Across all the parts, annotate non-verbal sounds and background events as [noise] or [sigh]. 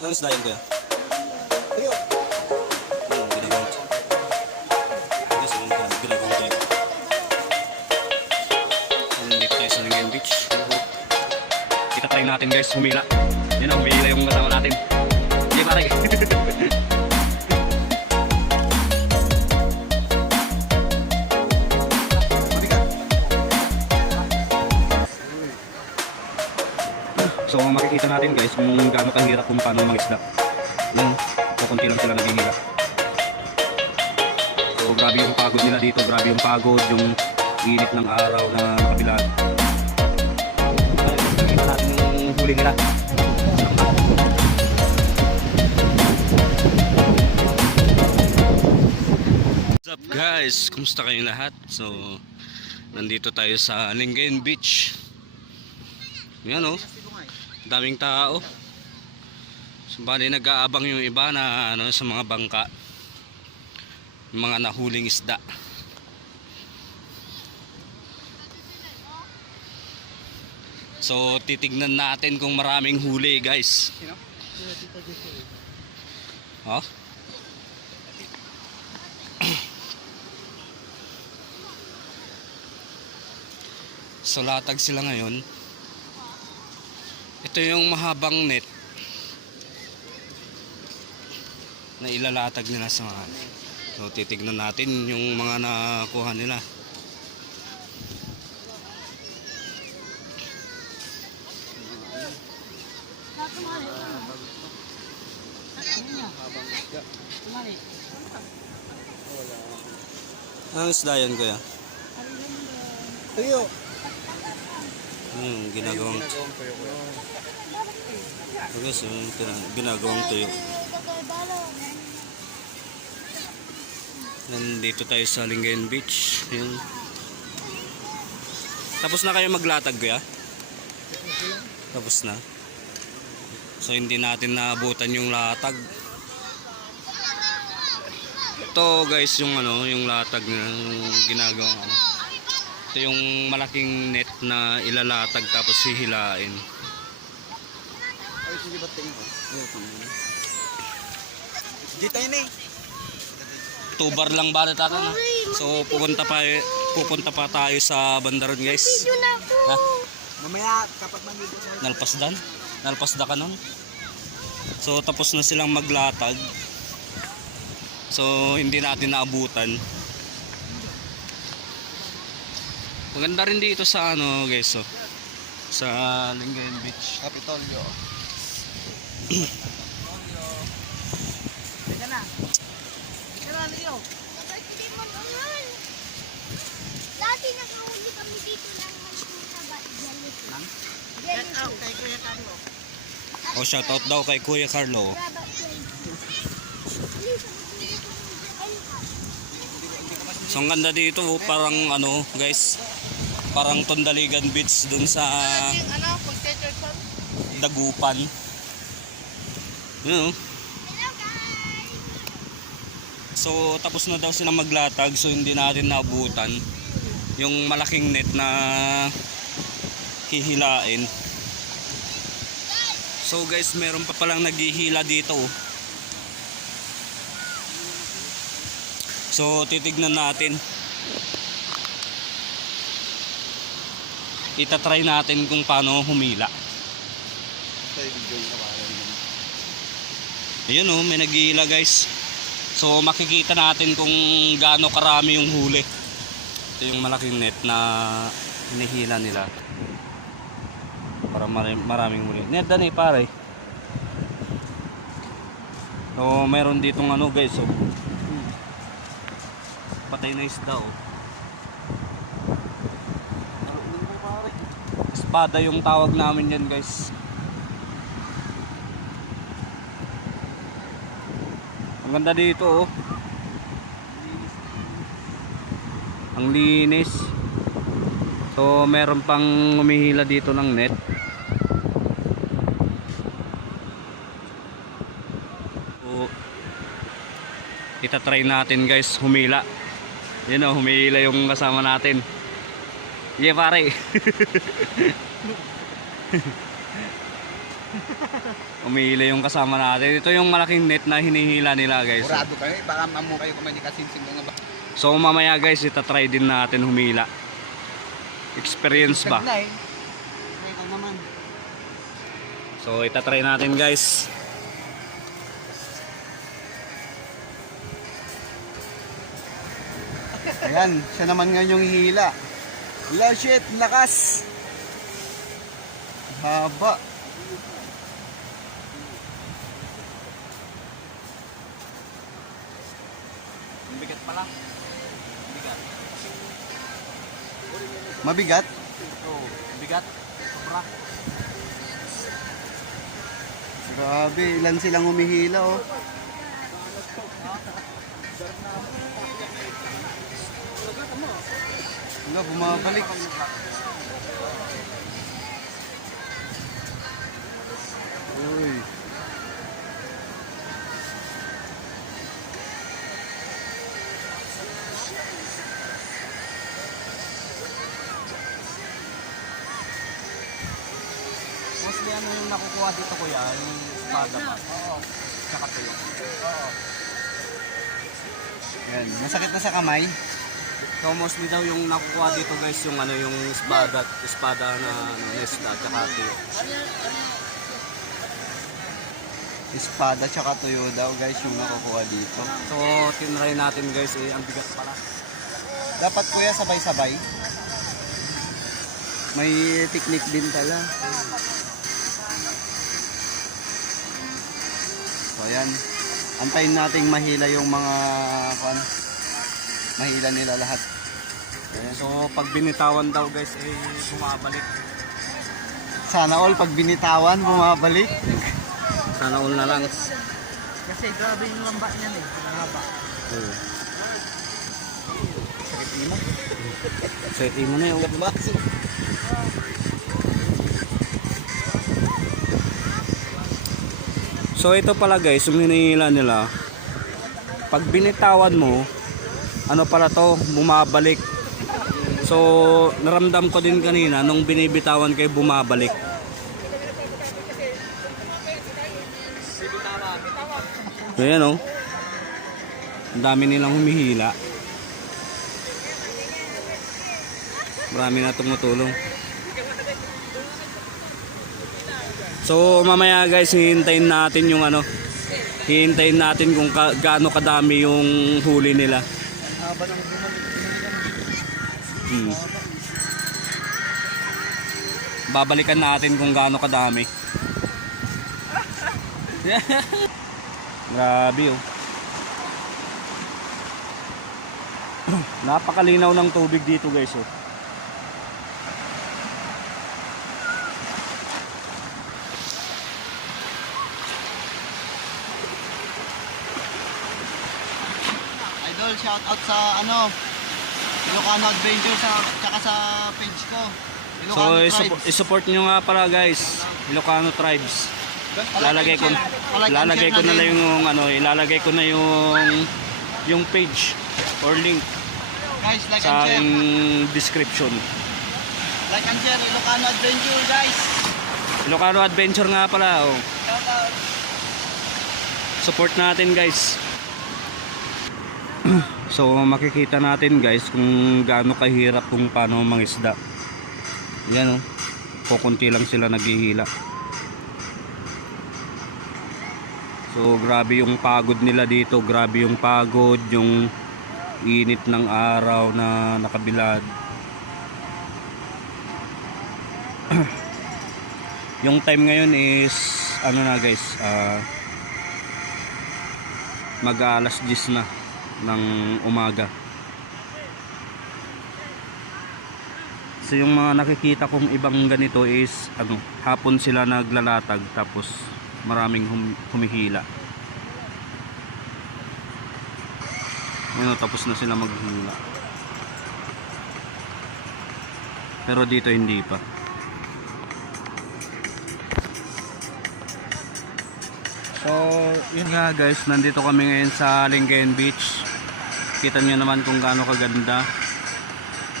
Anong isda yun kuya? Tuyo. Yung ginagawang Yes, yung ginag- ginagawang tayo. Nandito tayo sa Lingayen Beach. Kita try natin guys, humila. Yan ang humila yung kasama natin. Sige [laughs] pare. So makikita natin guys kung gaano kahirap kung paano mangisda. Yung kukunti lang sila naghihila. So grabe yung pagod nila dito, grabe yung pagod, yung init ng araw na kabilaan. Nakikita natin yung huli nila. What's up guys? Kumusta kayong lahat? So, nandito tayo sa Lingayen Beach. Yan oh, daming tao. So, bali nag-aabang yung iba na ano, sa mga bangka. Mga nahuling isda. So, titignan natin kung maraming huli guys. Oh? [clears throat] So latag sila ngayon. Ito yung mahabang net na ilalatag nila sa mga So titignan natin yung mga nakuha nila. Ang isda yan kuya? Tuyo. Hmm, ginagawang Ginagawang tuyo ko. So guys, yung tina- ginagawang tuyo. Nandito tayo sa Lingayen Beach. Yun. Tapos na kayo maglatag kuya? Tapos na. So hindi natin naabutan yung latag. Ito guys yung ano, yung latag na yung ginagawang ano. Ito yung malaking net na ilalatag tapos hihilain. Ay, sige ba tingin ko? Di tayo na eh. Tubar lang ba na tata na? So pupunta pa pupunta pa tayo sa bandaron guys. Ha? Mamaya, kapag nandito sa Nalpasdan? Nalpasda ka nun? So tapos na silang maglatag. So hindi natin naabutan. Maganda rin dito sa ano guys oh. Sa Lingayen Beach. Kapitolyo. Teka na. Teka na, Leo. Hindi mo naman. Dati nakahuli kami dito ng ba- jellyfish. Lang? Jellyfish. kay Kuya Carlo. O Oh, shoutout daw kay Kuya Carlo. So ang ganda dito oh, parang ano guys, parang Tondaligan Beach dun sa Ano? Dagupan. Yun oh. Hello guys! So tapos na daw sila maglatag so hindi natin naabutan yung malaking net na hihilain. So guys, meron pa palang naghihila dito. oh. So titignan natin. Itatry natin kung paano humila. Kaparan. Ayun oh, may naghihila guys. So makikita natin kung gaano karami yung huli. Ito yung malaking net na hinihila nila. Para mara- maraming huli. Net dan eh pare. So meron ditong ano guys oh. Patay na isda oh. Espada yung tawag namin yan guys. Ang ganda dito oh. Ang linis. So meron pang humihila dito ng net. So itatry natin guys humila. Yun oh, humihila yung kasama natin. Yeah pare. Umihila yung kasama natin. Ito yung malaking net na hinihila nila guys. Kurado kayo, baka mamu kayo kung may kasinsing mga ba. So mamaya guys, itatry din natin humila. Experience ba? Eh. Try ka naman. So itatry natin guys. Ayan, siya naman nga yung hihila. Wala shit, lakas. Haba. Ang bigat pala. Bigat. Mabigat. Oo, bigat. Sobra. Grabe, ilan silang humihila oh. Wala, bumabalik. Uy. Mostly ano yung nakukuha dito kuya, yung espada ba? Oo. Tsaka tuyo. Oo. Yan, masakit na sa kamay. So mostly daw yung nakukuha dito guys yung ano yung espada, espada na ano, nesda tsaka tuyo. Espada tsaka tuyo daw guys yung nakukuha dito. So tinry natin guys eh, ang bigat pala. Dapat kuya sabay-sabay. May technique din pala. So ayan. Antayin nating mahila yung mga kwan. Mahila nila lahat. Ayan. So pag binitawan daw guys eh bumabalik. Sana all pag binitawan, bumabalik. Sana all na lang. Kasi grabe yung lamba niyan eh. Lamba. Oo. Sakit mo. Set mo na yung So ito pala guys, yung hinihila nila. Pag binitawan mo, ano pala to, bumabalik. So naramdam ko din kanina nung binibitawan kay bumabalik. So yan oh. Ang dami nilang humihila. Marami na tumutulong. So mamaya guys, hihintayin natin yung ano, hihintayin natin kung ka, gaano kadami yung huli nila. Babalikan natin kung gaano kadami. [laughs] Grabe oh. [clears throat] Napakalinaw ng tubig dito guys oh. Idol, shout out sa ano, Ilocano Adventure sa tsaka sa page ko. So Ilocano isupo- Tribes. isupport nyo nga para guys, Ilocano Tribes. Lalagay ko lalagay ko na lang yung ano, ilalagay ko na yung yung page or link Guys, like and sa share. aking description. Like and share Ilocano Adventure, guys. Ilocano Adventure nga pala. Oh. Support natin guys. [clears throat] so makikita natin guys kung gaano kahirap kung paano mangisda. Yan oh. Kukunti lang sila naghihila. So grabe yung pagod nila dito, grabe yung pagod, yung init ng araw na nakabilad. [clears throat] yung time ngayon is ano na guys, ah mag alas 10 na ng umaga. So yung mga nakikita kong ibang ganito is ano, hapon sila naglalatag tapos maraming hum- humihila. Ano, tapos na sila maghihila. Pero dito hindi pa. So, yun nga guys, nandito kami ngayon sa Lingayen Beach. Kita nyo naman kung gaano kaganda.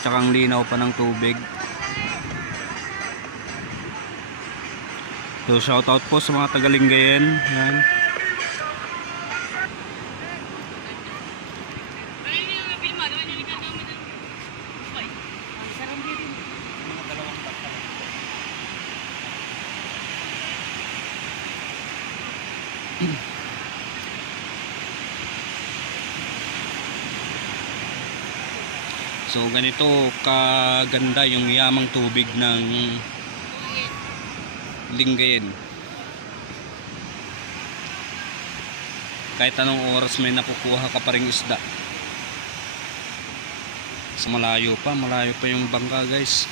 Tsaka ang linaw pa ng tubig. So shoutout po sa mga tagalinggayen. Yan. So ganito kaganda yung yamang tubig ng Lingayen. Kahit anong oras may nakukuha ka pa ring isda. Sa malayo pa, malayo pa yung bangka guys.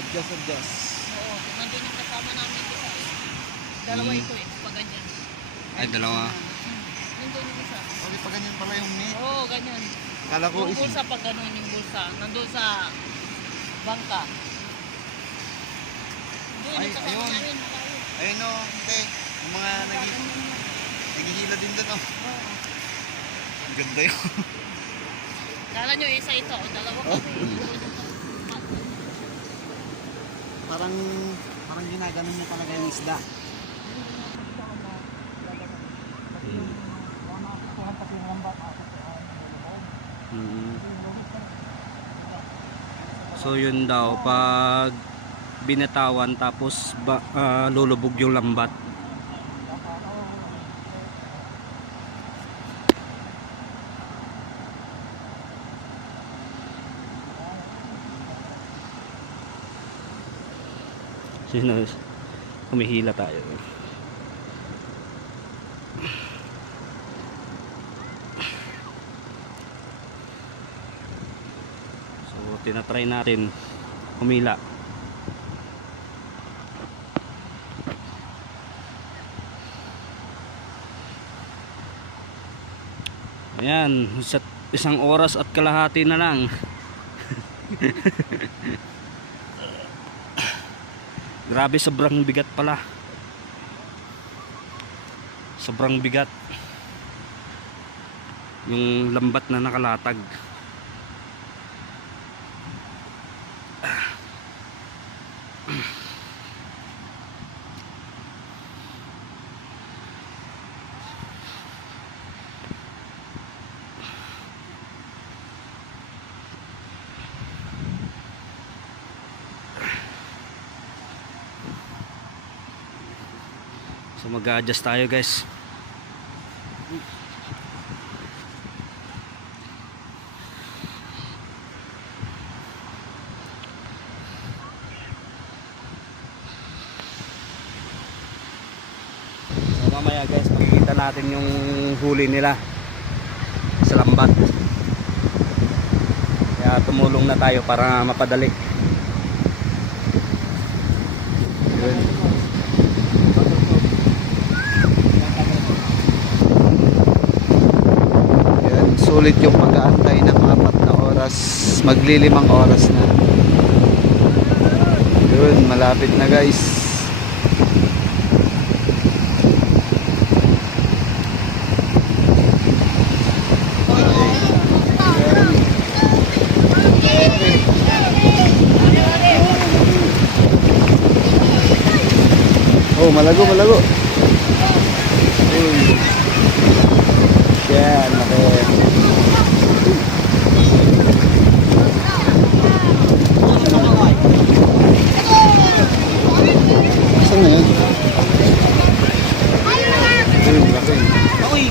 Adjust, adjust. Oo, nandun yung kasama namin isa eh. Dalawa Hmm. ito eh, pag ganyan. Ay dalawa. Okay, pa ganyan pala yung net. Oo, ganyan. Kala ko Yung bulsa pag ganun yung bulsa. Nandun sa bangka. Doon Ay, ayun. namin. Ayun o, te. Yung mga nagi, naghihila din doon, oh. Oo. Ang Ganda yun. Kala nyo isa ito, o dalawa kami. parang, parang ginaganon niya talaga yung isda. Mm. So yun daw pag binatawan tapos ba, ah, lulubog yung lambat. Sino humihila tayo. So tinatry natin humila. Ayan, sa isang oras at kalahati na lang. [laughs] Grabe, sobrang bigat pala. Sobrang bigat. Yung lambat na nakalatag. So mag-adjust tayo guys. So mamaya guys, makikita natin yung huli nila sa lambat. Kaya tumulong na tayo para mapadali. Yun. Yan, sulit yung pag-aantay ng apat na oras. Maglilimang oras na. Yun, malapit na guys. Oh, malago, malago. Uy. Yan, laki. Saan na yun? Ayun, laki. Uy!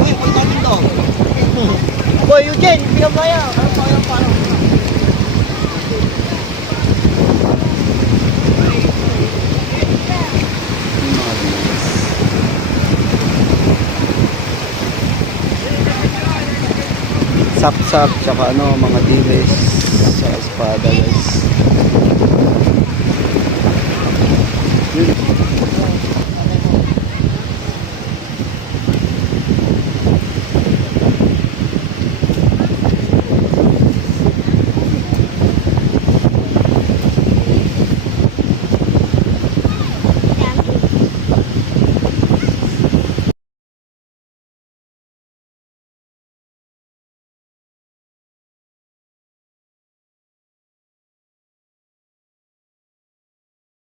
Uy, pag natin to. Eugene, bigyan mo yan. Ano pa yan, paano? Sap-sap, tsaka ano, mga dilis sa espada guys.